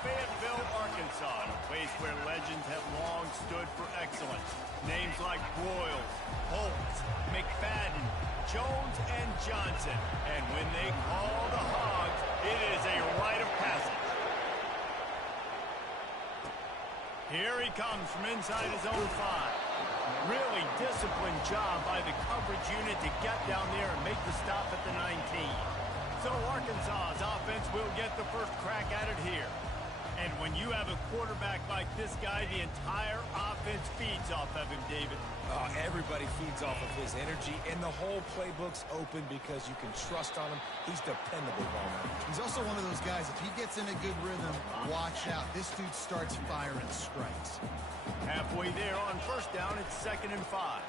Fayetteville, Arkansas, a place where legends have long stood for excellence. Names like Broyles, Holtz, McFadden, Jones, and Johnson. And when they call the Hogs, it is a rite of passage. Here he comes from inside his own 5. Really disciplined job by the coverage unit to get down there and make the stop at the 19. So Arkansas's offense will get the first crack at it here. And when you have a quarterback like this guy, the entire offense feeds off of him, David. Everybody feeds off of his energy, and the whole playbook's open because you can trust on him. He's dependable, Bowman. He's also one of those guys, if he gets in a good rhythm, watch out. This dude starts firing strikes. Halfway there on first down, it's 2nd and 5.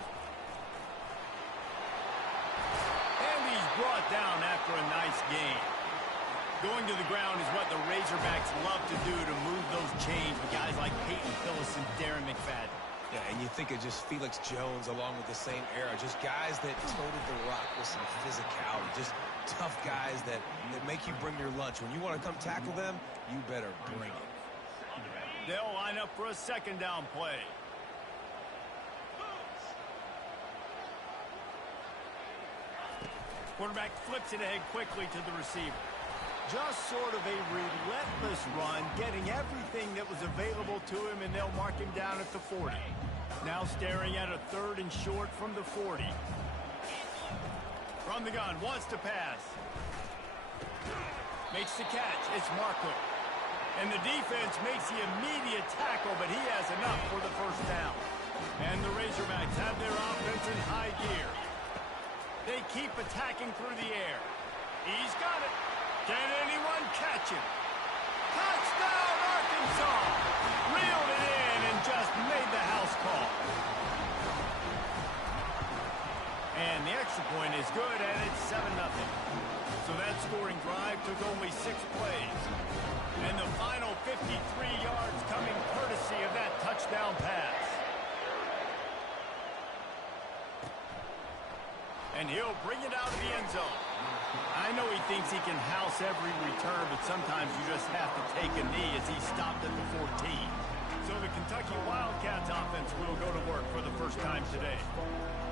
And he's brought down after a nice gain. Going to the ground is what the Razorbacks love to do to move those chains with guys like Peyton Phillips and Darren McFadden. Yeah, and you think of just Felix Jones along with the same era, just guys that toted the rock with some physicality, just tough guys that make you bring your lunch. When you want to come tackle them, you better bring it. They'll line up for a 2nd down play. Quarterback flips it ahead quickly to the receiver. Just sort of a relentless run, getting everything that was available to him, and they'll mark him down at the 40. Now staring at a 3rd and short from the 40. From the gun, wants to pass. Makes the catch. It's Marco. And the defense makes the immediate tackle, but he has enough for the first down. And the Razorbacks have their offense in high gear. They keep attacking through the air. He's got it. Can anyone catch him? Touchdown, Arkansas! Reeled it in and just made the house call. And the extra point is good, and it's 7-0. So that scoring drive took only 6 plays. And the final 53 yards coming courtesy of that touchdown pass. And he'll bring it out of the end zone. I know he thinks he can house every return, but sometimes you just have to take a knee as he stopped at the 14. So the Kentucky Wildcats offense will go to work for the first time today.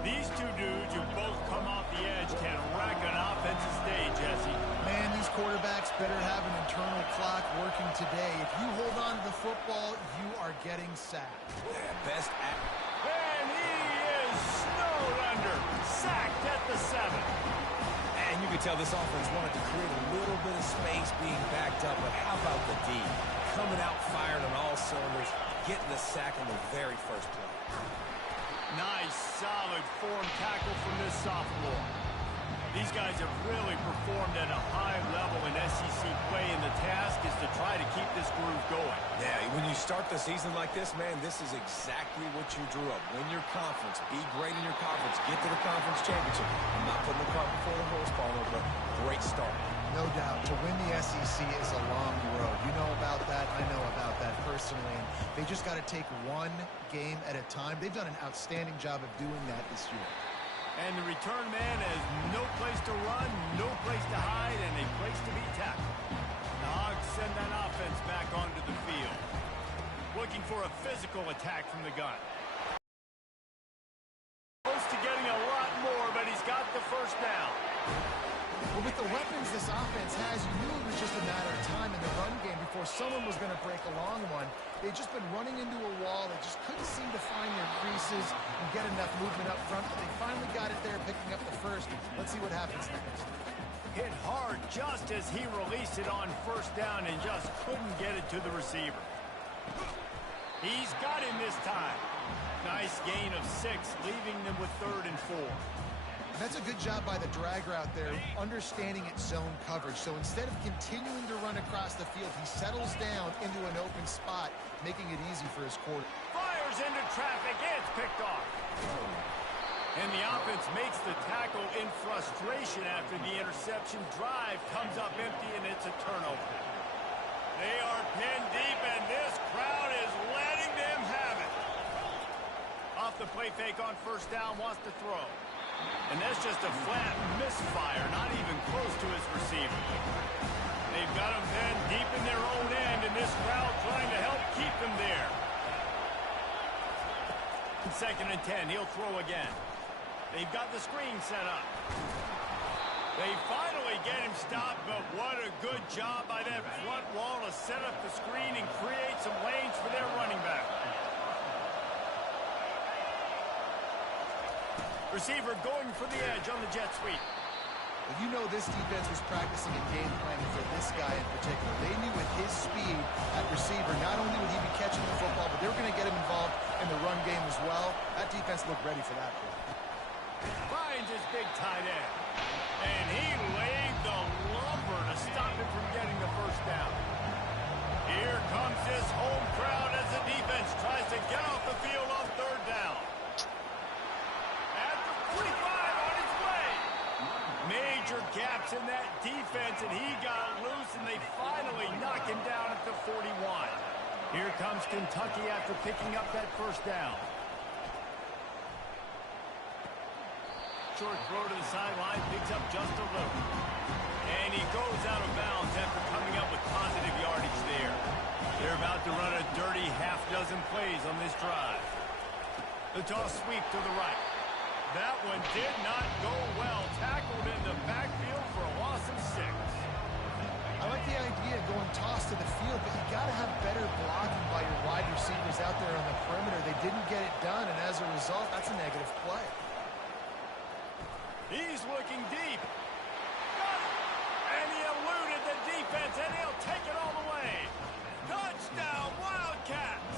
These two dudes who both come off the edge can rack an offensive stage, Jesse. Man, these quarterbacks better have an internal clock working today. If you hold on to the football, you are getting sacked. Yeah, And he is snowed under, sacked at the 7. And you could tell this offense wanted to create a little bit of space being backed up, but how about the D? Coming out firing on all cylinders, getting the sack on the very first play. Nice, solid form tackle from this sophomore. These guys have really performed at a high level in SEC play, and the task is to try to keep this groove going. Yeah, when you start the season like this, man, this is exactly what you drew up. Win your conference, be great in your conference, get to the conference championship. I'm not putting the cart before the horse, Palmer, but great start. No doubt. To win the SEC is a long road. You know about that. I know about that personally. And they just got to take one game at a time. They've done an outstanding job of doing that this year. And the return man has no place to run, no place to hide, and a place to be tackled. The Hogs send that offense back onto the field. Looking for a physical attack from the gun. Close to getting a lot more, but he's got the first down. Well, with the weapons this offense has, you knew it was just a matter of time in the run game before someone was going to break a long one. They'd just been running into a wall. They just couldn't seem to find their creases and get enough movement up front, but they finally got it there, picking up the first. Let's see what happens next. Hit hard just as he released it on first down and just couldn't get it to the receiver. He's got him this time. Nice gain of 6, leaving them with 3rd and 4. That's a good job by the drag route there, understanding its zone coverage. So instead of continuing to run across the field, he settles down into an open spot, making it easy for his quarterback. Fires into traffic, it's picked off. And the offense makes the tackle in frustration after the interception. Drive comes up empty, and it's a turnover. They are pinned deep, and this crowd is letting them have it. Off the play fake on first down, wants to throw. And that's just a flat misfire, not even close to his receiver. They've got them pinned deep in their own end, and this crowd trying to help keep them there. 2nd and 10, he'll throw again. They've got the screen set up. They finally get him stopped, but what a good job by that front wall to set up the screen and create some lanes for their running back. Receiver going for the edge on the jet sweep. Well, you know this defense was practicing and game planning for this guy in particular. They knew with his speed at receiver, not only would he be catching the football, but they were going to get him involved in the run game as well. That defense looked ready for that play. Finds his big tight end. And he laid the lumber to stop him from getting the first down. Here comes this home crowd as the defense tries to get off the field on 3rd down. At the 45 on its way. Major gaps in that defense, and he got loose, and they finally knock him down at the 41. Here comes Kentucky after picking up that first down. Short throw to the sideline, picks up just a little. And he goes out of bounds after coming up with positive yardage there. They're about to run a dirty half-dozen plays on this drive. The toss sweep to the right. That one did not go well. Tackled in the backfield for a loss of 6. I like the idea of going toss to the field, but you got to have better blocking by your wide receivers out there on the perimeter. They didn't get it done, and as a result, that's a negative play. He's looking deep. Got it. And he eluded the defense, and he'll take it all the way. Touchdown, Wildcats!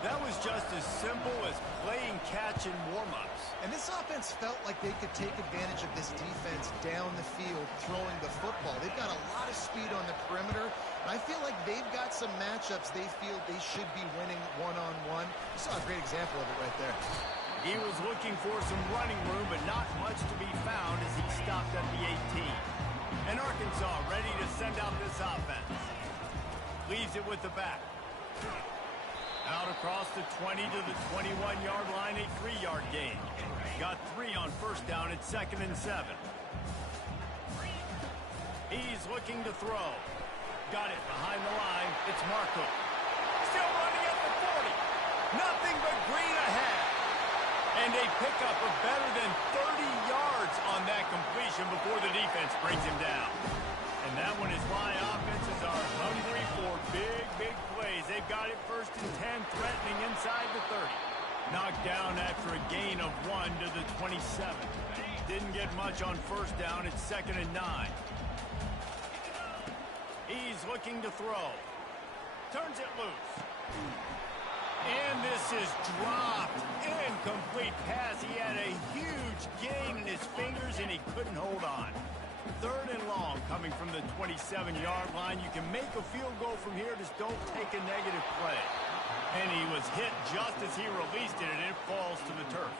That was just as simple as playing catch in warm-ups. And this offense felt like they could take advantage of this defense down the field, throwing the football. They've got a lot of speed on the perimeter, and I feel like they've got some matchups they feel they should be winning one-on-one. You saw a great example of it right there. He was looking for some running room, but not much to be found as he stopped at the 18. And Arkansas ready to send out this offense. Leaves it with the back. Out across the 20 to the 21-yard line, a 3-yard gain. Got 3 on first down at 2nd and 7. He's looking to throw. Got it behind the line. It's Marco. Still running at the 40. Nothing but green ahead. And a pickup of better than 30 yards on that completion before the defense brings him down. And that one is why offenses are hungry for big plays. They've got it 1st and 10, threatening inside the 30. Knocked down after a gain of 1 to the 27. Didn't get much on first down. It's 2nd and 9. He's looking to throw. Turns it loose. And this is dropped. Incomplete pass. He had a huge gain in his fingers, and he couldn't hold on. 3rd and long coming from the 27-yard line. You can make a field goal from here. Just don't take a negative play. And he was hit just as he released it, and it falls to the turf.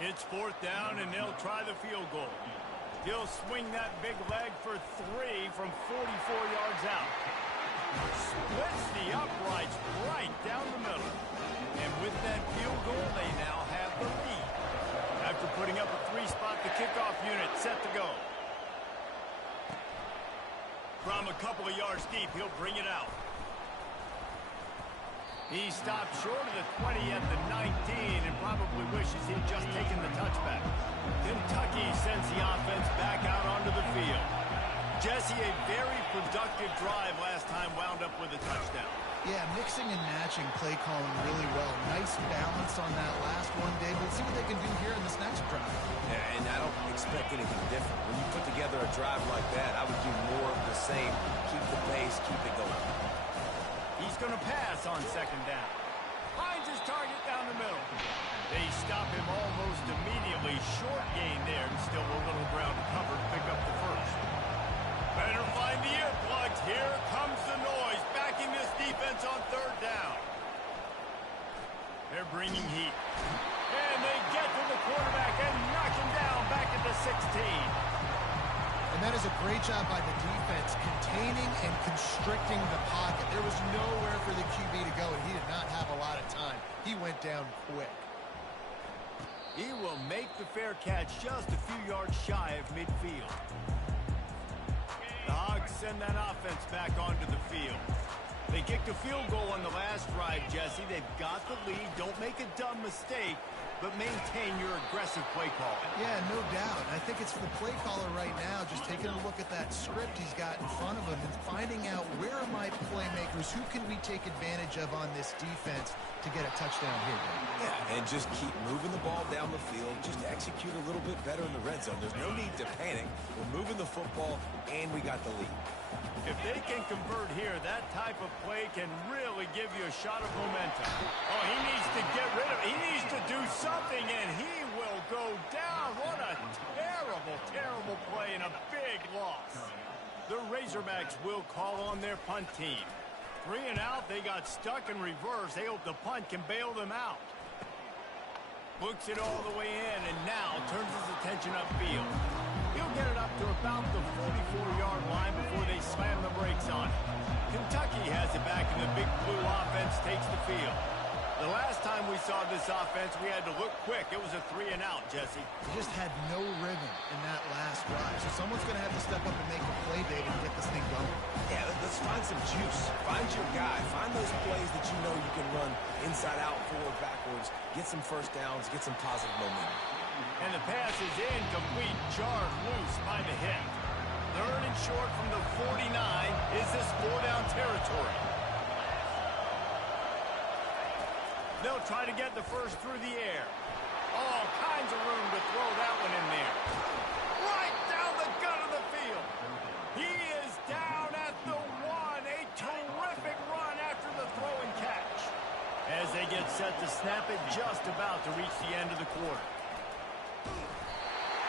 It's 4th down, and they'll try the field goal. He'll swing that big leg for 3 from 44 yards out. Splits the uprights right down the middle. And with that field goal, they now have the lead. After putting up a 3-spot, the kickoff unit set to go. From a couple of yards deep, he'll bring it out. He stopped short of the 20 at the 19 and probably wishes he'd just taken the touchback. Kentucky sends the offense back out onto the field. Jesse, a very productive drive last time, wound up with a touchdown. Yeah, mixing and matching play calling really well. Nice balance on that last one, Dave. Let's see what they can do here in this next drive. Yeah, and I don't expect anything different. When you put together a drive like that, I would do more of the same. Keep the pace, keep it going. He's going to pass on 2nd down. Finds his target down the middle. They stop him almost immediately. Short gain there, and still a little ground to cover to pick up the first. Better find the earplugs. Here comes the noise, backing this defense on 3rd down. They're bringing heat. And they get to the quarterback and knock him down back at the 16. And that is a great job by the defense, containing and constricting the pocket. There was nowhere for the QB to go, and he did not have a lot of time. He went down quick. He will make the fair catch just a few yards shy of midfield. The Hogs send that offense back onto the field. They kicked a field goal on the last drive, Jesse. They've got the lead. Don't make a dumb mistake, but maintain your aggressive play calling. Yeah, no doubt. I think it's the play caller right now just taking a look at that script he's got in front of him and finding out where are my playmakers, who can we take advantage of on this defense to get a touchdown here. Yeah, and just keep moving the ball down the field. Just execute a little bit better in the red zone. There's no need to panic. We're moving the football, and we got the lead. If they can convert here, that type of play can really give you a shot of momentum. Oh, he needs to get rid of it. He needs to do something, and he will go down. What a terrible, terrible play and a big loss. The Razorbacks will call on their punt team. 3 and out, they got stuck in reverse. They hope the punt can bail them out. Books it all the way in, and now turns his attention upfield. He'll get it up to about the 44-yard line before they slam the brakes on it. Kentucky has it back, and the Big Blue offense takes the field. The last time we saw this offense, we had to look quick. It was a 3 and out, Jesse. They just had no rhythm in that last drive. So someone's going to have to step up and make a play, David, and get this thing going. Yeah, let's find some juice. Find your guy. Find those plays that you know you can run inside out, forward, backwards. Get some first downs. Get some positive momentum. And the pass is incomplete, jarred loose by the hit. 3rd and short from the 49. Is this 4-down territory? They'll try to get the first through the air. All kinds of room to throw that one in there. Right down the gut of the field. He is down at the 1. A terrific run after the throw and catch. As they get set to snap it, just about to reach the end of the quarter.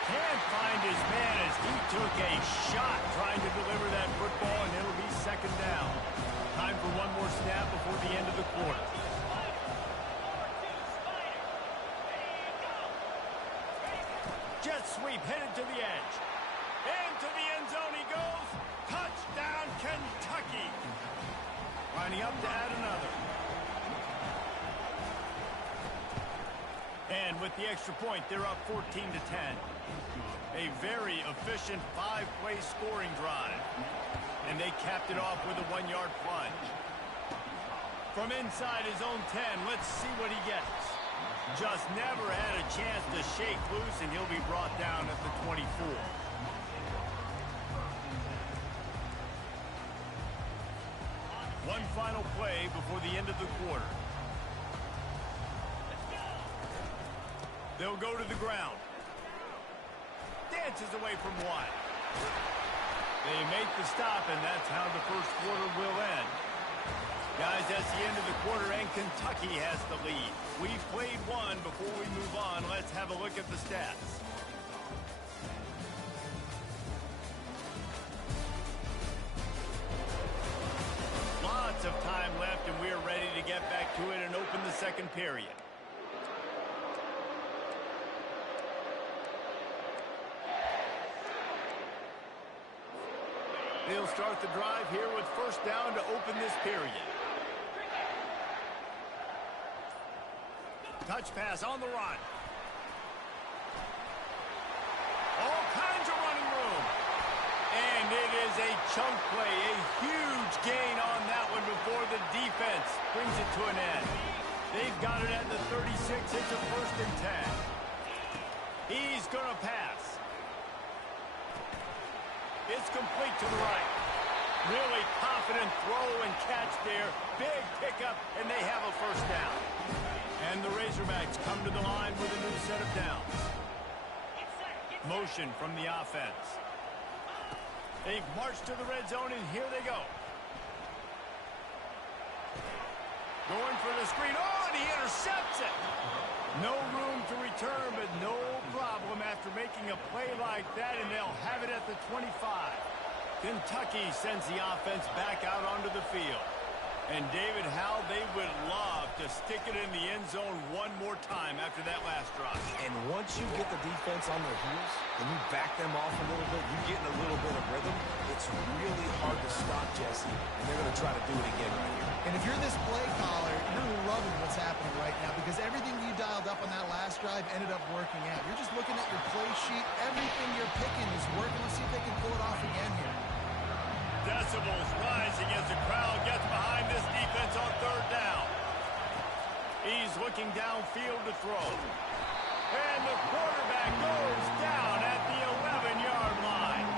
Can't find his man as he took a shot trying to deliver that football, and it'll be 2nd down. Time for one more snap before the end of the quarter. Jet sweep headed to the edge. Into the end zone he goes. Touchdown, Kentucky. Lining up to add another. And with the extra point, they're up 14-10. A very efficient 5-play scoring drive. And they capped it off with a 1-yard plunge. From inside his own 10, let's see what he gets. Just never had a chance to shake loose, and he'll be brought down at the 24. One final play before the end of the quarter. They'll go to the ground. Dances away from one. They make the stop, and that's how the first quarter will end. Guys, that's the end of the quarter, and Kentucky has the lead. We've played one. Before we move on, let's have a look at the stats. Lots of time left, and we're ready to get back to it and open the second period. They'll start the drive here with 1st down to open this period. Touch pass on the run. All kinds of running room. And it is a chunk play, a huge gain on that one before the defense brings it to an end. They've got it at the 36. It's a 1st and 10. He's going to pass. It's complete to the right. Really confident throw and catch there. Big pickup, and they have a 1st down. And the Razorbacks come to the line with a new set of downs. Motion from the offense. They've marched to the red zone, and here they go. Going for the screen. Oh, and he intercepts it. No room to return, but no problem after making a play like that, and they'll have it at the 25. Kentucky sends the offense back out onto the field. And David, how they would love to stick it in the end zone one more time after that last drive. And once you get the defense on their heels and you back them off a little bit, you get in a little bit of rhythm, it's really hard to stop, Jesse. And they're going to try to do it again right here. And if you're this play caller, you're loving what's happening right now because everything you dialed up on that last drive ended up working out. You're just looking at your play sheet. Everything you're picking is working. Let's see if they can pull it off again here. Decibels rising as the crowd gets behind this defense on third down. He's looking downfield to throw. And the quarterback goes down at the 11-yard line.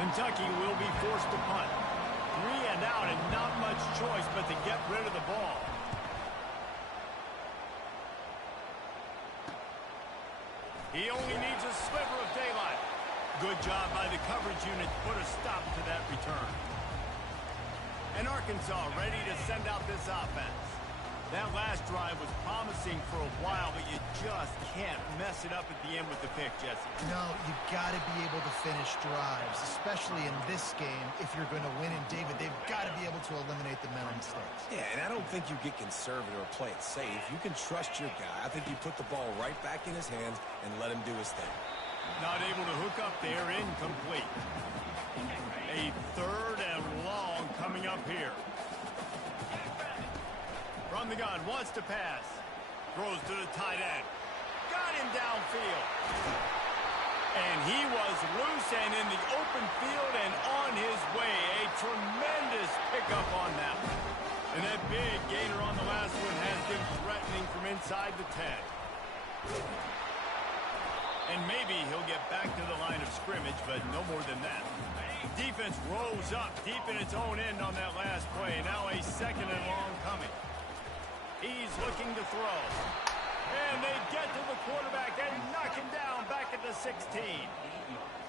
Kentucky will be forced to punt. 3 and out and not much choice but to get rid of the ball. He only needs a sliver of daylight. Good job by the coverage unit to put a stop to that return. And Arkansas ready to send out this offense. That last drive was promising for a while, but you just can't mess it up at the end with the pick, Jesse. No, you've got to be able to finish drives, especially in this game. If you're going to win, and David, they've got to be able to eliminate the mental mistakes. Yeah, and I don't think you get conservative or play it safe. You can trust your guy. I think you put the ball right back in his hands and let him do his thing. Not able to hook up there, incomplete. A third and long coming up here. From the gun, wants to pass. Throws to the tight end. Got him downfield. And he was loose and in the open field and on his way. A tremendous pickup on that one. And that big gainer on the last one has been threatening from inside the 10. And maybe he'll get back to the line of scrimmage, but no more than that. Defense rose up deep in its own end on that last play. Now a second and long coming. He's looking to throw. And they get to the quarterback and knock him down back at the 16.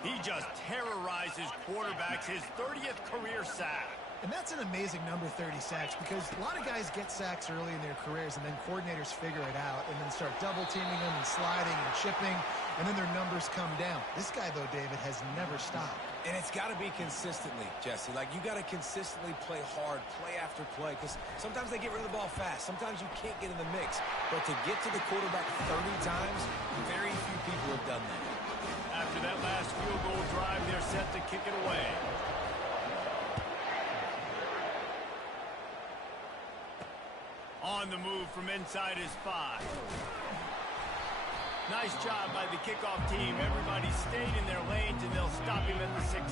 He just terrorizes quarterbacks, his 30th career sack. And that's an amazing number, 30 sacks, because a lot of guys get sacks early in their careers, and then coordinators figure it out and then start double-teaming them and sliding and chipping, and then their numbers come down. This guy, though, David, has never stopped. And it's got to be consistently, Jesse. Like, you got to consistently play hard, play after play, because sometimes they get rid of the ball fast. Sometimes you can't get in the mix. But to get to the quarterback 30 times, very few people have done that. After that last field goal drive, they're set to kick it away. On the move from inside his 5. Nice job by the kickoff team. Everybody stayed in their lanes, and they'll stop him at the 16.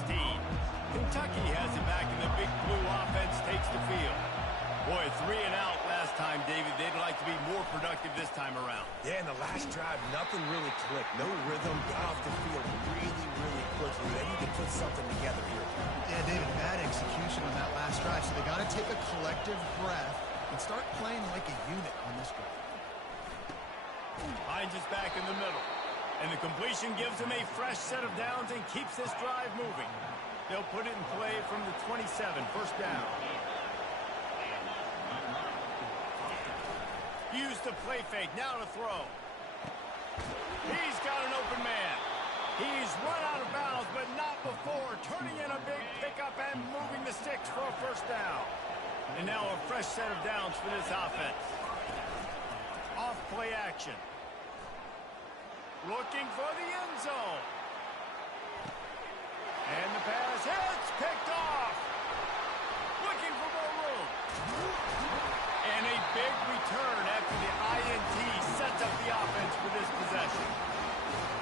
Kentucky has it back, and the big blue offense takes the field. Boy, 3 and out last time, David. They'd like to be more productive this time around. Yeah, in the last drive, nothing really clicked. No rhythm. Got off the field really, really quickly. They need to put something together here. Yeah, David, bad execution on that last drive, so they got to take a collective breath and start playing like a unit on this drive. Finds his back in the middle. And the completion gives him a fresh set of downs and keeps this drive moving. They'll put it in play from the 27, first down. Use the play fake, now to throw. He's got an open man. He's run out of bounds, but not before. Turning in a big pickup and moving the sticks for a first down. And now a fresh set of downs for this offense. Off play action. Looking for the end zone. And the pass hits, picked off. Looking for more room. And a big return after the INT sets up the offense for this possession.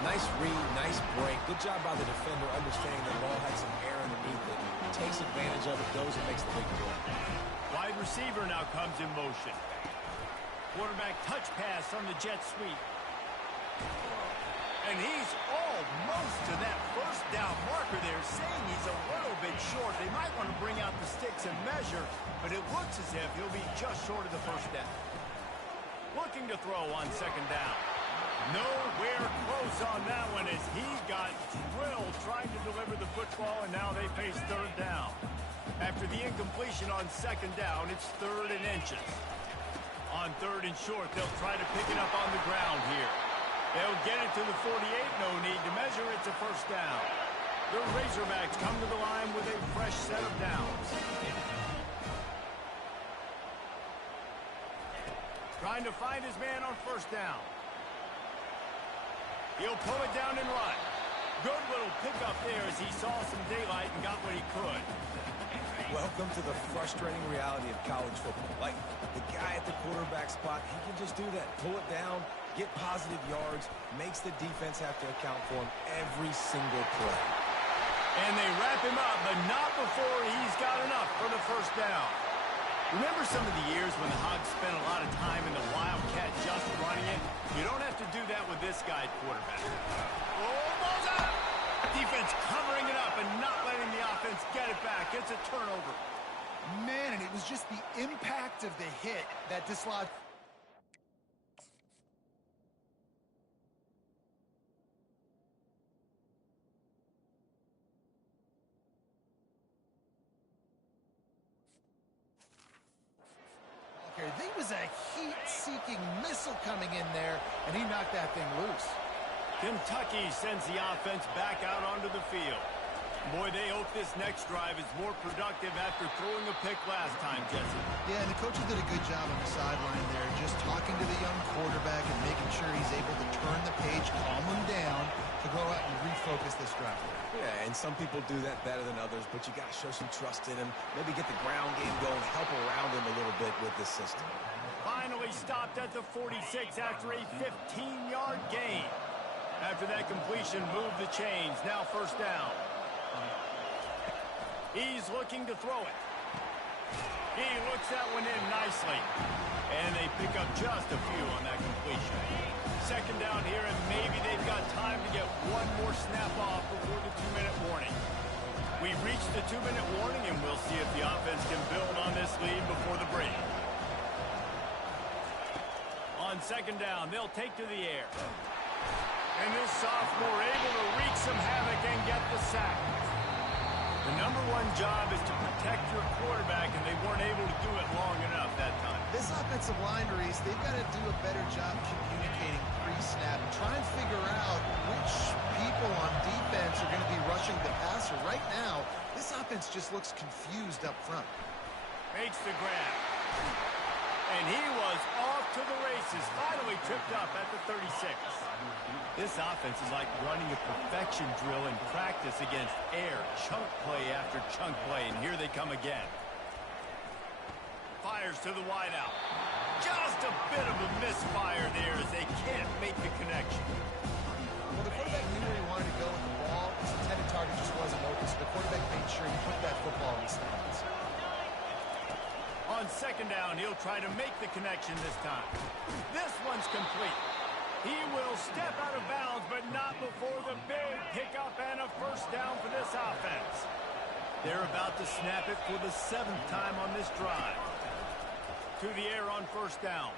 Nice read, nice break. Good job by the defender understanding the ball had some air underneath it. Takes advantage of it, goes and makes the big play. Wide receiver now comes in motion. Quarterback touch pass on the jet sweep. And he's almost to that first down marker there, saying he's a little bit short. They might want to bring out the sticks and measure, but it looks as if he'll be just short of the first down. Looking to throw on second down. Nowhere close on that one as he got drilled trying to deliver the football, and now they face third down. After the incompletion on second down, it's 3rd and inches. On 3rd and short, they'll try to pick it up on the ground here. They'll get it to the 48, no need to measure. It's a first down. The Razorbacks come to the line with a fresh set of downs. Trying to find his man on first down. He'll pull it down and run. Good little pickup there as he saw some daylight and got what he could. Welcome to the frustrating reality of college football. Like, the guy at the quarterback spot, he can just do that. Pull it down, get positive yards, makes the defense have to account for him every single play. And they wrap him up, but not before he's got enough for the first down. Remember some of the years when the Hogs spent a lot of time in the Wildcat just running it? You don't have to do that with this guy quarterback. Oh, ball's out! Defense covering it up and not letting the offense get it back. It's a turnover. Man, and it was just the impact of the hit that dislodged. There was a heat-seeking missile coming in there, and he knocked that thing loose. Kentucky sends the offense back out onto the field. Boy, they hope this next drive is more productive after throwing a pick last time, Jesse. Yeah, and the coaches did a good job on the sideline there, just talking to the young quarterback and making sure he's able to turn the page, calm him down, to go out and refocus this drive. Yeah, and some people do that better than others, but you got to show some trust in him. Maybe get the ground game going, help around him a little bit with this system. Finally stopped at the 46 after a 15-yard gain. After that completion, move the chains. Now first down. He's looking to throw it. He looks that one in nicely. And they pick up just a few on that completion. Second down here, and maybe they've got time to get one more snap off before the 2-minute warning. We've reached the 2-minute warning, and we'll see if the offense can build on this lead before the break. On second down, they'll take to the air. And this sophomore able to wreak some havoc and get the sack. The number one job is to protect your quarterback, and they weren't able to do it long enough that time. This offensive line, Reese, they've got to do a better job communicating pre-snap and try and figure out which people on defense are going to be rushing the passer. Right now, this offense just looks confused up front. Makes the grab. And he was off to the races, finally tripped up at the 36. This offense is like running a perfection drill in practice against air, chunk play after chunk play, and here they come again. Fires to the wideout. Just a bit of a misfire there as they can't make the connection. Well, the quarterback knew where he wanted to go with the ball. His intended target just wasn't open, so the quarterback made sure he put that football in his hands. On second down, he'll try to make the connection this time. This one's complete. He will step out of bounds, but not before the big pickup and a first down for this offense. They're about to snap it for the 7th time on this drive. To the air on first down.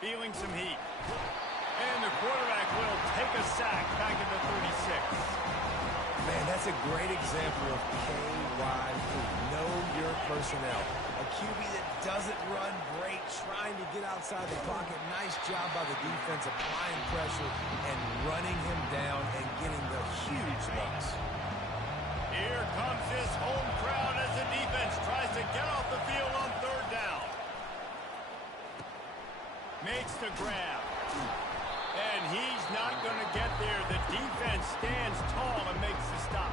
Feeling some heat. And the quarterback will take a sack back at the 36. Man, that's a great example of KYP. Know your personnel. A QB that doesn't run great, trying to get outside the pocket. Nice job by the defense applying pressure and running him down and getting the huge loss. Here comes this home crowd as the defense tries to get off the field on third down. Makes the grab. And he's not going to get there. The defense stands tall and makes the stop.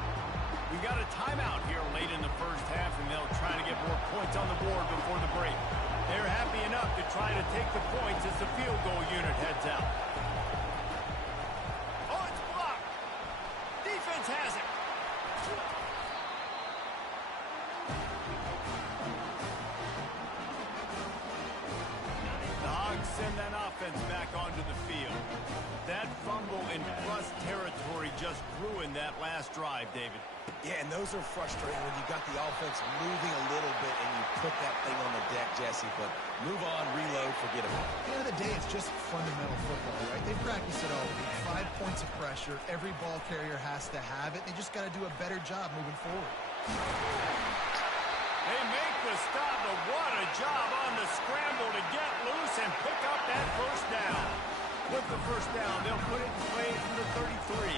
We got a timeout here late in the first half, and they'll try to get more points on the board before the break. They're happy enough to try to take the points as the field goal unit heads out. Oh, it's blocked. Defense has it. The Hogs send that offense back onto the field. That fumble in plus territory just ruined that last drive, David. Yeah, and those are frustrating when you got the offense moving a little bit and you put that thing on the deck, Jesse. But move on, reload, forget about it. At the end of the day, it's just fundamental football, right? They practice it all week. 5 points of pressure. Every ball carrier has to have it. They just got to do a better job moving forward. They make the stop, but what a job on the scramble to get loose and pick up that first down. With the first down, they'll put it in play from the 33.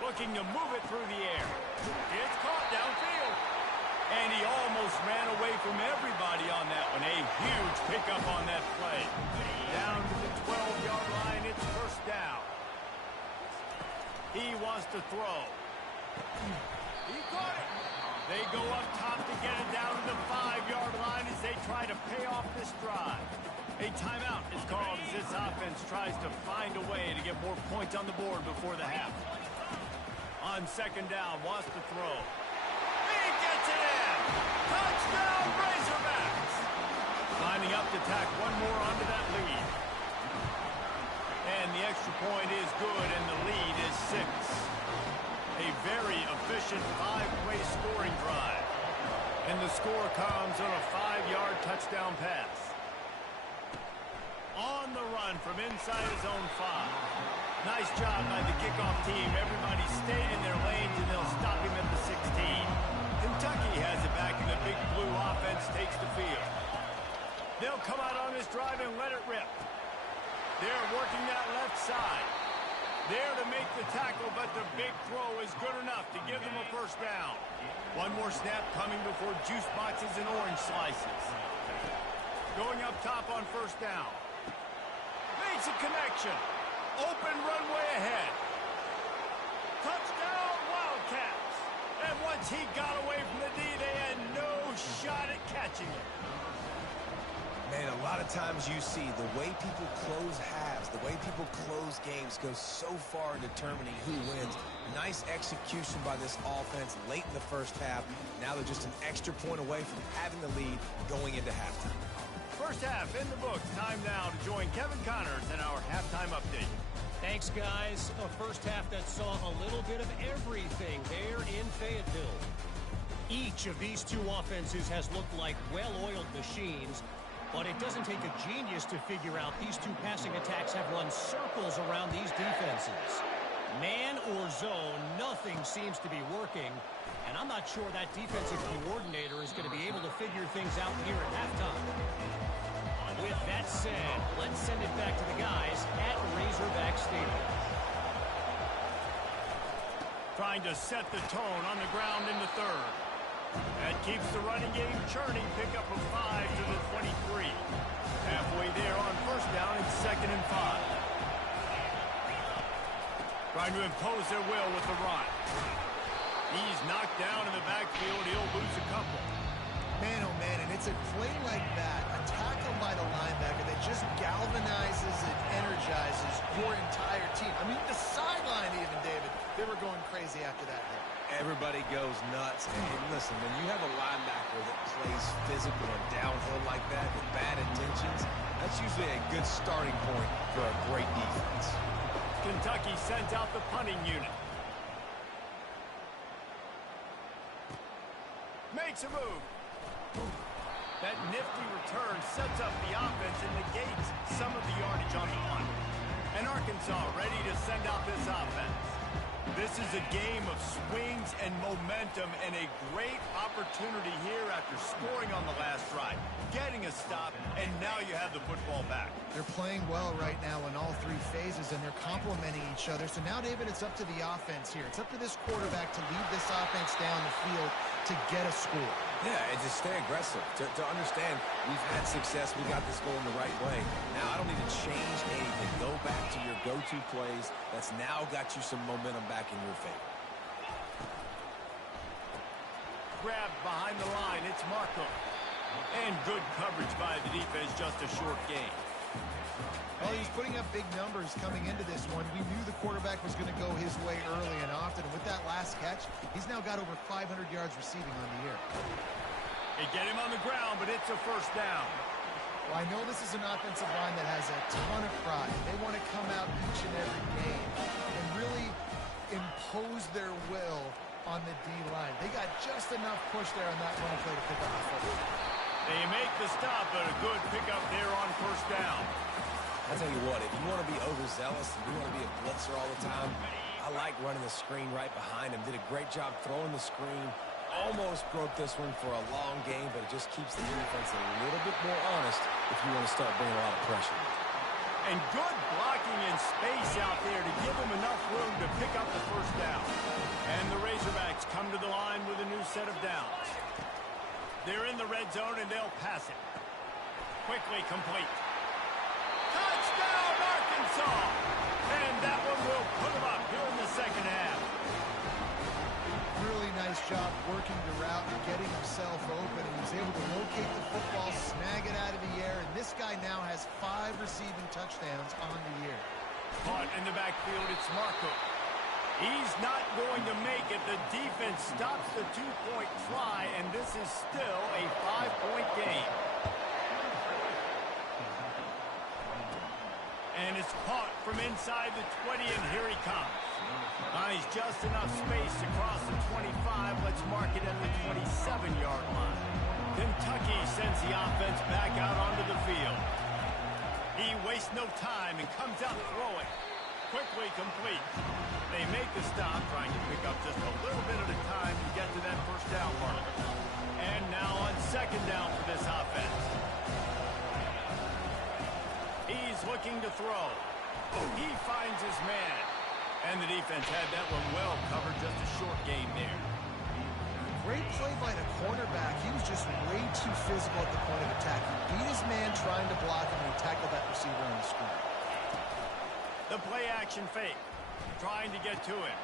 Looking to move it through the air. It's caught downfield. And he almost ran away from everybody on that one. A huge pickup on that play. Down to the 12-yard line, it's first down. He wants to throw. He caught it. They go up top to get it down to the 5-yard line as they try to pay off this drive. A timeout is called as this offense tries to find a way to get more points on the board before the half. On second down, wants to throw. He gets it in! Touchdown, Razorbacks! Lining up to tack one more onto that lead. And the extra point is good, and the lead is 6. A very efficient 5-way scoring drive. And the score comes on a 5-yard touchdown pass. On the run from inside his own 5. Nice job by the kickoff team. Everybody staying in their lanes, and they'll stop him at the 16. Kentucky has it back, and the Big Blue offense takes the field. They'll come out on this drive and let it rip. They're working that left side. There to make the tackle, but the big throw is good enough to give them a first down. One more snap coming before juice boxes and orange slices. Going up top on first down. Makes a connection. Open runway ahead. Touchdown, Wildcats. And once he got away from the D, they had no shot at catching it. Man, a lot of times you see the way people close halves, the way people close games goes so far in determining who wins. Nice execution by this offense late in the first half. Now they're just an extra point away from having the lead going into halftime. First half in the books. Time now to join Kevin Connors in our halftime update. Thanks, guys. A first half that saw a little bit of everything there in Fayetteville. Each of these two offenses has looked like well-oiled machines, but it doesn't take a genius to figure out these two passing attacks have run circles around these defenses. Man or zone, nothing seems to be working, and I'm not sure that defensive coordinator is going to be able to figure things out here at halftime. With that said, let's send it back to the guys at Razorback Stadium. Trying to set the tone on the ground in the third. That keeps the running game churning. Pickup of 5 to the 23. Halfway there on first down and 2nd and 5. Trying to impose their will with the run. He's knocked down in the backfield. He'll lose a couple. Man, oh man, and it's a play like that, a tackle by the linebacker that just galvanizes and energizes your entire team. I mean, the sideline even, David, they were going crazy after that hit. Everybody goes nuts. And listen, when you have a linebacker that plays physical and downhill like that with bad intentions, that's usually a good starting point for a great defense. Kentucky sends out the punting unit. Makes a move. That nifty return sets up the offense and negates some of the yardage on the punt. And Arkansas ready to send out this offense. This is a game of swings and momentum, and a great opportunity here after scoring on the last drive, getting a stop, and now you have the football back. They're playing well right now in all 3 phases, and they're complementing each other. So now, David, it's up to the offense here. It's up to this quarterback to lead this offense down the field to get a score. Yeah, and to stay aggressive, to understand we've had success, we got this going the right way. Now, I don't need to change anything. Go back to your go-to plays. That's now got you some momentum back in your favor. Grabbed behind the line, it's Marco. And good coverage by the defense, just a short gain. Well, he's putting up big numbers coming into this one. We knew the quarterback was going to go his way early and often. And with that last catch, he's now got over 500 yards receiving on the year. They get him on the ground, but it's a first down. Well, I know this is an offensive line that has a ton of pride. They want to come out each and every game and really impose their will on the D-line. They got just enough push there on that run play to pick up the football. They make the stop, but a good pickup there on first down. I'll tell you what, if you want to be overzealous and you want to be a blitzer all the time, I like running the screen right behind him. Did a great job throwing the screen. Almost broke this one for a long game, but it just keeps the defense a little bit more honest if you want to start bringing a lot of pressure. And good blocking in space out there to give him enough room to pick up the first down. And the Razorbacks come to the line with a new set of downs. They're in the red zone, and they'll pass it. Quickly complete. Touchdown, Arkansas! And that one will put them up here in the second half. Really nice job working the route and getting himself open. He was able to locate the football, snag it out of the air, and this guy now has 5 receiving touchdowns on the year. Caught in the backfield, it's Marco. He's not going to make it. The defense stops the two-point try, and this is still a 5-point game. And it's caught from inside the 20, and here he comes. He's just enough space to cross the 25. Let's mark it at the 27-yard line. Kentucky sends the offense back out onto the field. He wastes no time and comes out throwing. Quickly complete. They make the stop, trying to pick up just a little bit at a time to get to that first down mark. And now on second down for this offense. He's looking to throw. He finds his man. And the defense had that one well covered, just a short game there. Great play by the cornerback. He was just way too physical at the point of attack. He beat his man trying to block him, and he tackled that receiver on the screen. The play action fake. Trying to get to him.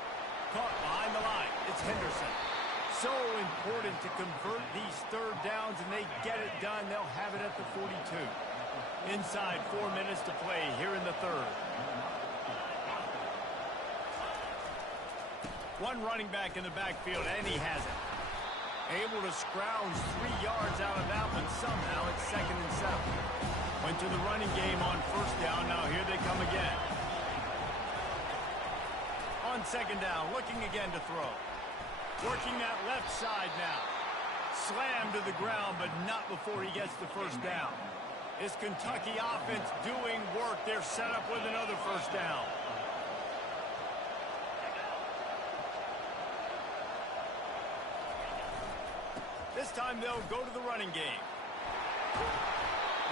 Caught behind the line. It's Henderson. So important to convert these third downs, and they get it done. They'll have it at the 42. Inside 4 minutes to play here in the third. One running back in the backfield, and he has it. Able to scrounge 3 yards out of that one somehow. It's 2nd and 7. Went to the running game on first down. Now here they come again. On second down, looking again to throw. Working that left side now. Slammed to the ground, but not before he gets the first down. Is Kentucky offense doing work? They're set up with another first down. This time they'll go to the running game.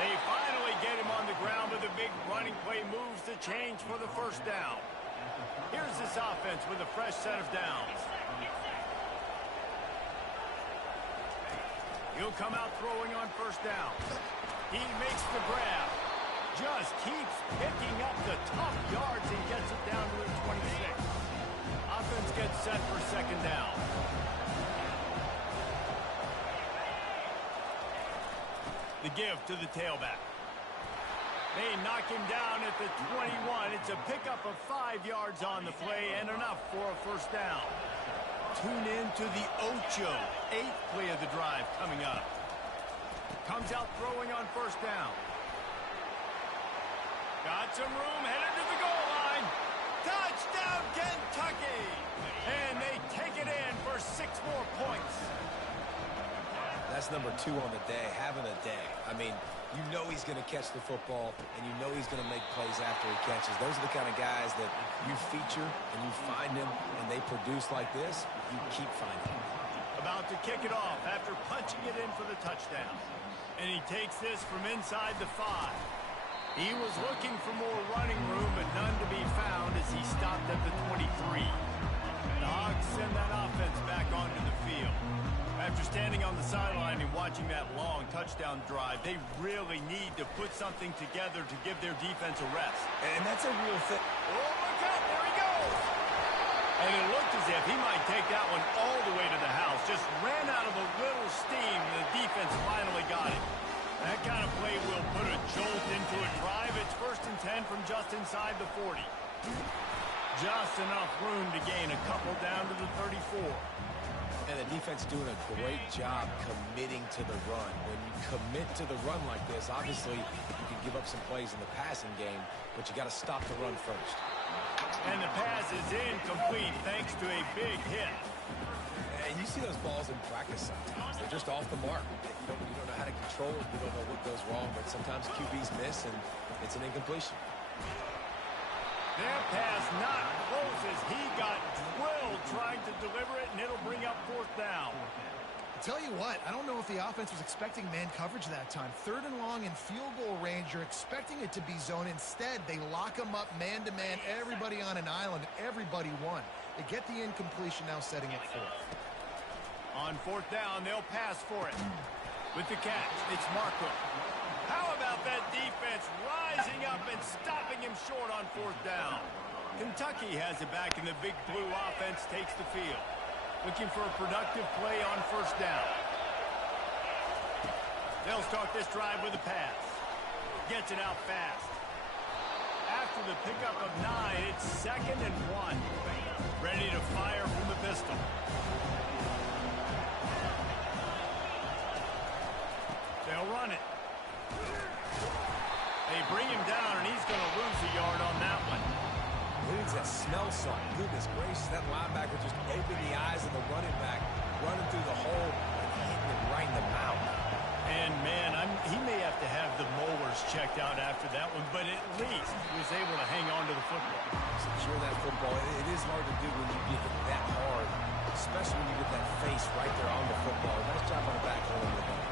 They finally get him on the ground, but the big running play moves the change for the first down. Here's this offense with a fresh set of downs. He'll come out throwing on first down. He makes the grab. Just keeps picking up the tough yards and gets it down to the 26. Offense gets set for second down. The give to the tailback. They knock him down at the 21. It's a pickup of 5 yards on the play and enough for a first down. Tune in to the Ocho. 8th play of the drive coming up. Comes out throwing on first down. Got some room, headed to the goal line. Touchdown, Kentucky! And they take it in for 6 more points. That's number 2 on the day, having a day. I mean, you know he's going to catch the football, and you know he's going to make plays after he catches. Those are the kind of guys that you feature, and you find them, and they produce like this, you keep finding them. About to kick it off after punching it in for the touchdown. And he takes this from inside the 5. He was looking for more running room, but none to be found as he stopped at the 23. The Hogs send that offense back onto the field. After standing on the sideline and watching that long touchdown drive, they really need to put something together to give their defense a rest. And that's a real thing. Oh, look out, there he goes! And it looked as if he might take that one all the way to the house. Just ran out of a little steam, and the defense finally got it. That kind of play will put a jolt into a drive. It's 1st and 10 from just inside the 40. Just enough room to gain a couple down to the 34. And the defense doing a great job committing to the run. When you commit to the run like this, obviously you can give up some plays in the passing game, but you got to stop the run first. And the pass is incomplete thanks to a big hit. And you see those balls in practice sometimes. They're just off the mark. You don't know how to control it. You don't know what goes wrong, but sometimes QBs miss, and it's an incompletion. Their pass not close as he got drilled trying to deliver it, and it'll bring up 4th down. I'll tell you what, I don't know if the offense was expecting man coverage that time. 3rd and long in field goal range, you're expecting it to be zone. Instead, they lock them up man-to-man, everybody on an island, everybody won. They get the incompletion, now setting it 4th. On 4th down, they'll pass for it. With the catch, it's Markham. How about that defense rising up and stopping him short on 4th down? Kentucky has it back, and the big blue offense takes the field. Looking for a productive play on 1st down. They'll start this drive with a pass. Gets it out fast. After the pickup of 9. It's 2nd and 1. Ready to fire from the pistol. They'll run it. They bring him down, and he's going to lose a yard on that one. Williams that smells something. Goodness gracious, that linebacker just opened the eyes of the running back, running through the hole and hitting him right in the mouth. And, man, he may have to have the molars checked out after that one, but at least he was able to hang on to the football. Secure that football. It is hard to do when you get hit that hard, especially when you get that face right there on the football. Nice job on the back holding the ball.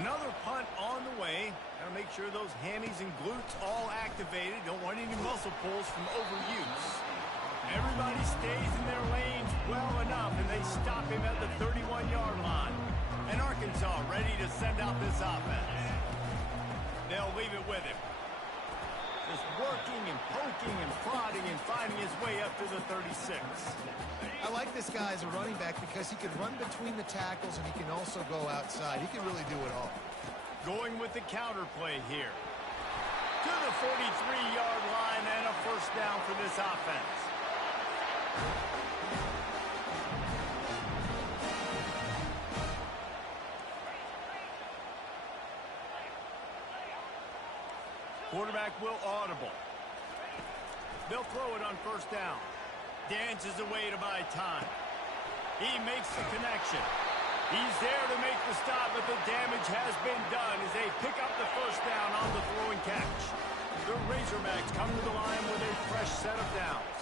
Another punt on the way. Got to make sure those hammies and glutes all activated. Don't want any muscle pulls from overuse. Everybody stays in their lanes well enough, and they stop him at the 31-yard line. And Arkansas ready to send out this offense. They'll leave it with him. Just working and poking and prodding and finding his way up to the 36. I like this guy as a running back because he can run between the tackles and he can also go outside. He can really do it all. Going with the counter play here. To the 43-yard line and a first down for this offense. Quarterback will audible. They'll throw it on first down. Dances away to buy time. He makes the connection. He's there to make the stop, but the damage has been done as they pick up the first down on the throwing catch. The Razorbacks come to the line with a fresh set of downs.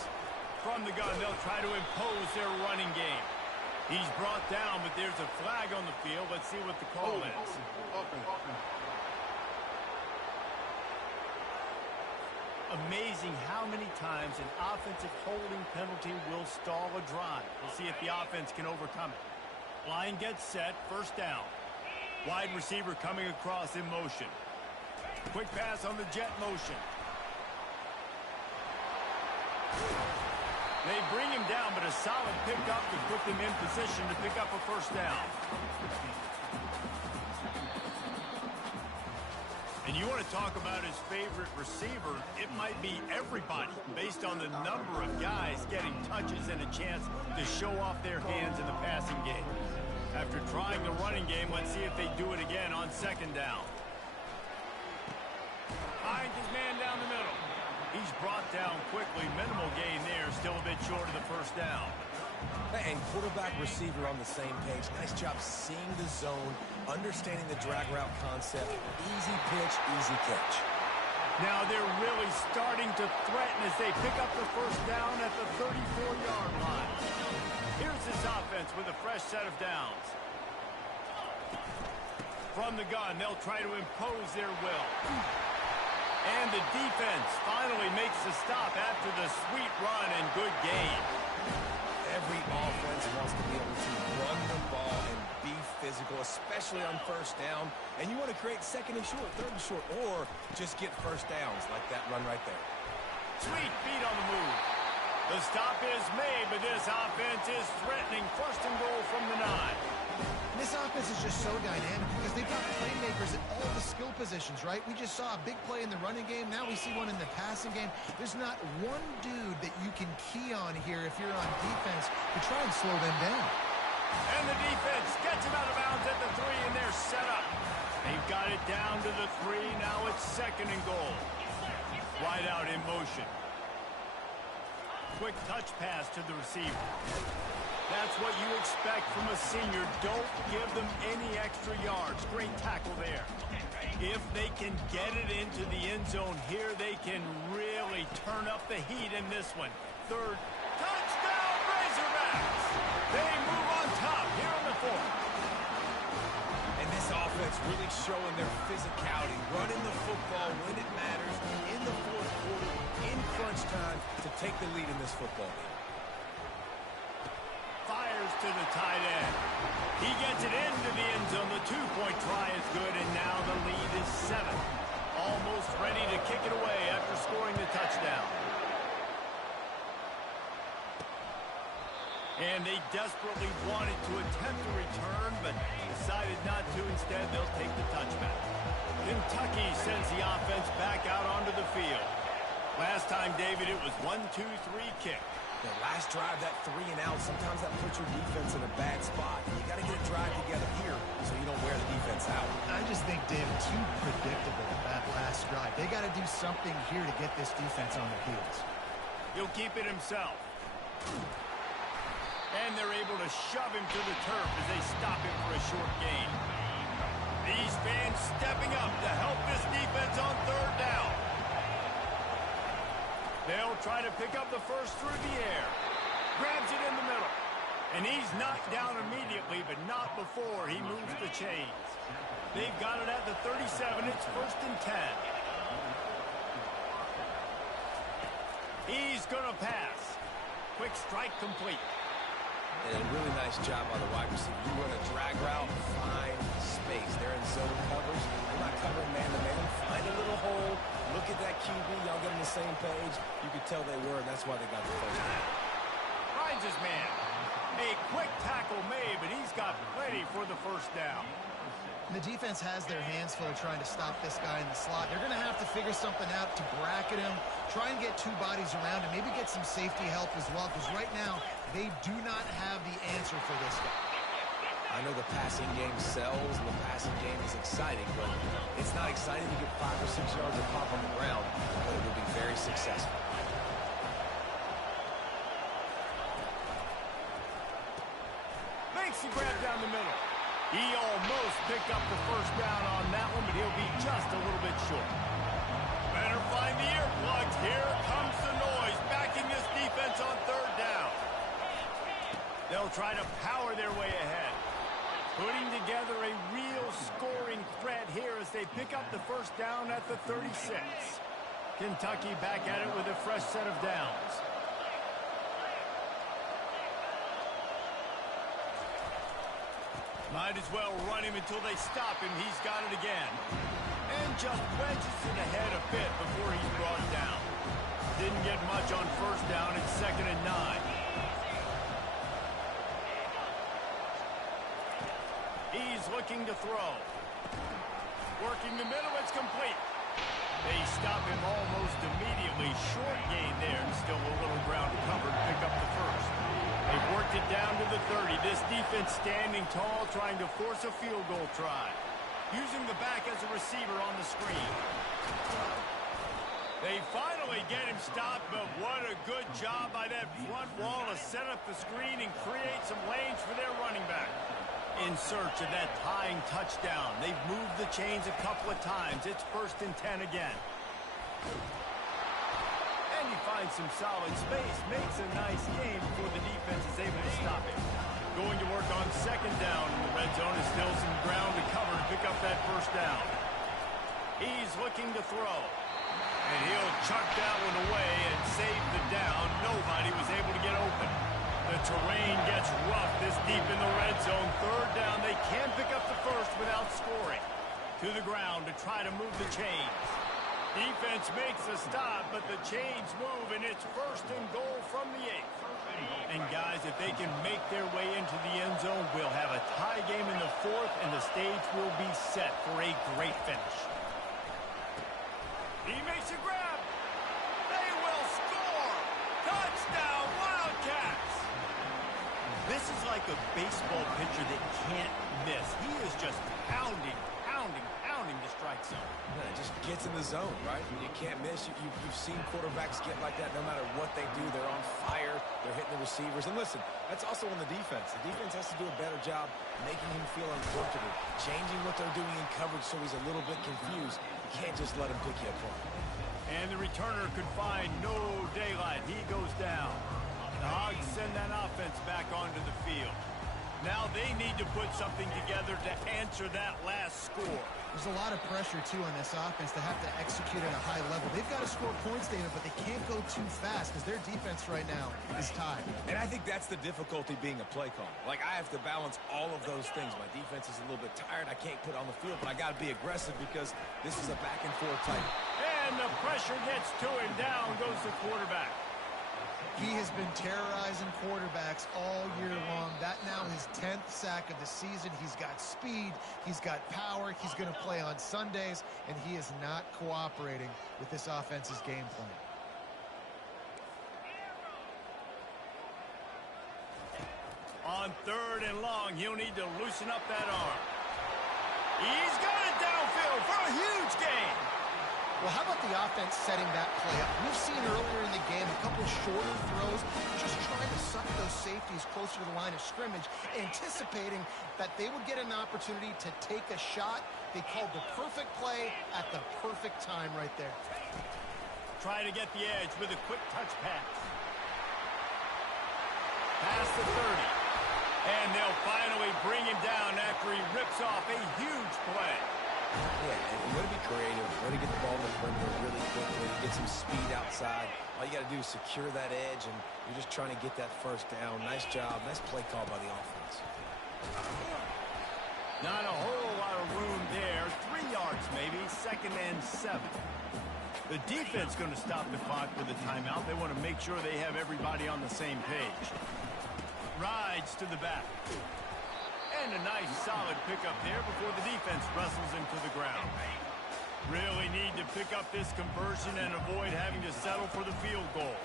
From the gun, they'll try to impose their running game. He's brought down, but there's a flag on the field. Let's see what the call is. Amazing how many times an offensive holding penalty will stall a drive. We'll see if the offense can overcome it. Line gets set, first down. Wide receiver coming across in motion. Quick pass on the jet motion. They bring him down, but a solid pickup to put them in position to pick up a first down. And you want to talk about his favorite receiver, it might be everybody based on the number of guys getting touches and a chance to show off their hands in the passing game. After trying the running game, let's see if they do it again on second down. Finds his man down the middle. He's brought down quickly. Minimal gain there, still a bit short of the first down. And quarterback receiver on the same page. Nice job seeing the zone, understanding the drag route concept. Easy pitch, easy catch. Now they're really starting to threaten as they pick up the first down at the 34-yard line. Here's this offense with a fresh set of downs. From the gun, they'll try to impose their will. And the defense finally makes the stop after the sweet run and good gain. Every offense wants to be able to run the ball and be physical, especially on first down. And you want to create second and short, third and short, or just get first downs like that run right there. Sweet feet on the move. The stop is made, but this offense is threatening first and goal from the 9. This offense is just so dynamic because they've got playmakers at all the skill positions, right? We just saw a big play in the running game. Now we see one in the passing game. There's not one dude that you can key on here if you're on defense to try and slow them down. And the defense gets him out of bounds at the 3, and they're set up. They've got it down to the 3. Now it's second and goal. Wide out in motion. Quick touch pass to the receiver. That's what you expect from a senior. Don't give them any extra yards. Great tackle there. If they can get it into the end zone here, they can really turn up the heat in this one. Third, touchdown Razorbacks! They move on top here in the 4th. And this offense really showing their physicality, running the football when it matters, in the 4th quarter, in crunch time, to take the lead in this football game. Fires to the tight end. He gets it into the end zone. The 2-point try is good, and now the lead is 7. Almost ready to kick it away after scoring the touchdown. And they desperately wanted to attempt a return, but decided not to. Instead, they'll take the touchback. Kentucky sends the offense back out onto the field. Last time, David, it was 1-2-3 kick. The last drive, that 3 and out, sometimes that puts your defense in a bad spot. You got to get a drive together here so you don't wear the defense out. I just think, David, too predictable that last drive. They got to do something here to get this defense on their heels. He'll keep it himself. And they're able to shove him to the turf as they stop him for a short gain. These fans stepping up to help this defense on third down. They'll try to pick up the first through the air. Grabs it in the middle. And he's knocked down immediately, but not before he moves the chains. They've got it at the 37. It's 1st and 10. He's going to pass. Quick strike complete. And a really nice job by the wide receiver. You run a drag route, find space. They're in zone coverage. They're not covering man-to-man. Find a little hole. Look at that QB. Y'all get on the same page. You could tell they were, and that's why they got the first down. Finds his man. A quick tackle made, but he's got plenty for the first down. And the defense has their hands full trying to stop this guy in the slot. They're going to have to figure something out to bracket him, try and get 2 bodies around him, maybe get some safety help as well, because right now they do not have the answer for this guy. I know the passing game sells and the passing game is exciting, but it's not exciting to get 5 or 6 yards of pop on the ground, but it will be very successful. Makes the grab down the middle. He almost picked up the first down on that one, but he'll be just a little bit short. Better find the earplugs. Here comes the noise, backing this defense on third down. They'll try to power their way ahead. Putting together a real scoring threat here as they pick up the first down at the 36. Kentucky back at it with a fresh set of downs. Might as well run him until they stop him. He's got it again. And just wedges it ahead a bit before he's brought down. Didn't get much on first down. It's 2nd and 9. He's looking to throw. Working the middle. It's complete. They stop him almost immediately. Short gain there. And still a little ground covered. Pick up the first. They've worked it down to the 30. This defense standing tall, trying to force a field goal try. Using the back as a receiver on the screen. They finally get him stopped, but what a good job by that front wall to set up the screen and create some lanes for their running back. In search of that tying touchdown. They've moved the chains a couple of times. It's 1st and 10 again. And he finds some solid space. Makes a nice game before the defense is able to stop him. Going to work on 2nd down in the red zone. Is still some ground to cover to pick up that first down. He's looking to throw. And he'll chuck that one away and save the down. Nobody was able to get open. The terrain gets rough this deep in the red zone. 3rd down. They can pick up the first without scoring. To the ground to try to move the chains. Defense makes a stop, but the chains move, and it's 1st and goal from the 8th. And, guys, if they can make their way into the end zone, we'll have a tie game in the 4th, and the stage will be set for a great finish. He makes a grab. They will score. Touchdown, Wildcats. This is like a baseball pitcher that can't miss. He is just pounding the strike zone. Yeah, it just gets in the zone, right? You can't miss. You've seen quarterbacks get like that no matter what they do. They're on fire. They're hitting the receivers. And listen, that's also on the defense. The defense has to do a better job making him feel uncomfortable, changing what they're doing in coverage so he's a little bit confused. You can't just let him pick you apart. And the returner could find no daylight. He goes down. The Hogs send that offense back onto the field. Now they need to put something together to answer that last score. There's a lot of pressure, too, on this offense to have to execute at a high level. They've got to score points, David, but they can't go too fast because their defense right now is tied. And I think that's the difficulty being a play caller. Like, I have to balance all of those things. My defense is a little bit tired. I can't put it on the field, but I got to be aggressive because this is a back-and-forth type. And the pressure gets to him. Down goes the quarterback. He has been terrorizing quarterbacks all year long. That now his 10th sack of the season. He's got speed. He's got power. He's going to play on Sundays, and he is not cooperating with this offense's game plan. On 3rd and long, he'll need to loosen up that arm. He's got it downfield for a huge gain. Well, how about the offense setting that play up? We've seen earlier in the game a couple shorter throws, just trying to suck those safeties closer to the line of scrimmage, anticipating that they would get an opportunity to take a shot. They called the perfect play at the perfect time right there. Try to get the edge with a quick touch pass. Past the 30. And they'll finally bring him down after he rips off a huge play. Yeah, and way to be creative, way to get the ball in the perimeter really quickly, get some speed outside. All you got to do is secure that edge, and you're just trying to get that first down. Nice job. Nice play call by the offense. Not a whole lot of room there. 3 yards maybe, 2nd and 7. The defense going to stop the clock with a timeout. They want to make sure they have everybody on the same page. Rides to the back. And a nice solid pickup there before the defense wrestles him to the ground. Really need to pick up this conversion and avoid having to settle for the field goal.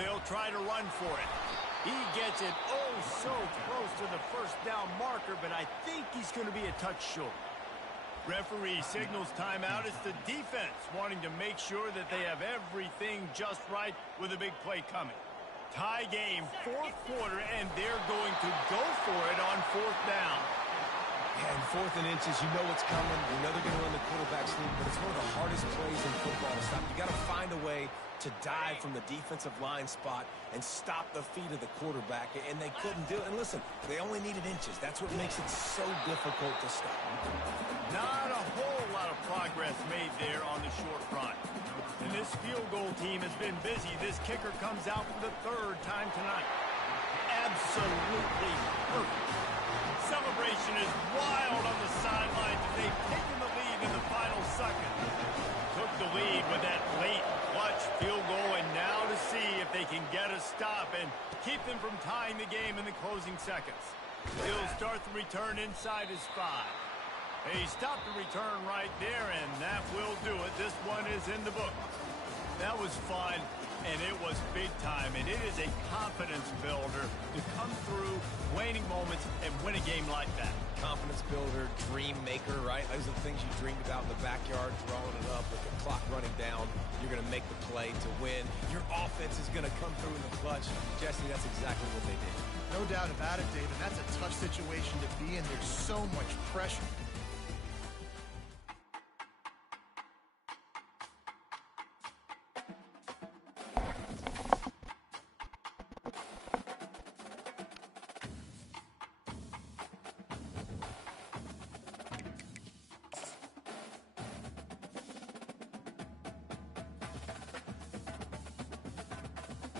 They'll try to run for it. He gets it oh so close to the first down marker, but I think he's going to be a touch short. Referee signals timeout. It's the defense wanting to make sure that they have everything just right with a big play coming. Tie game, 4th quarter, and they're going to go for it on 4th down. And 4th and inches, you know what's coming. You know they're going to run the quarterback sneak, but it's one of the hardest plays in football to stop. You got to find a way to dive from the defensive line spot and stop the feet of the quarterback, and they couldn't do it. And listen, they only needed inches. That's what makes it so difficult to stop. Not a whole lot of progress made there on the short run. And this field goal team has been busy. This kicker comes out for the 3rd time tonight. Absolutely perfect. Celebration is wild on the sidelines as they've taken the lead in the final second. Took the lead with that late clutch field goal, and now to see if they can get a stop and keep them from tying the game in the closing seconds. He'll start the return inside his 5. He stopped the return right there, and that will do it. This one is in the book. That was fun, and it was big time, and it is a confidence builder to come through waning moments and win a game like that. Confidence builder, dream maker, right? Those are the things you dreamed about in the backyard, throwing it up with the clock running down. You're going to make the play to win. Your offense is going to come through in the clutch. Jesse, that's exactly what they did. No doubt about it, David. That's a tough situation to be in. There's so much pressure.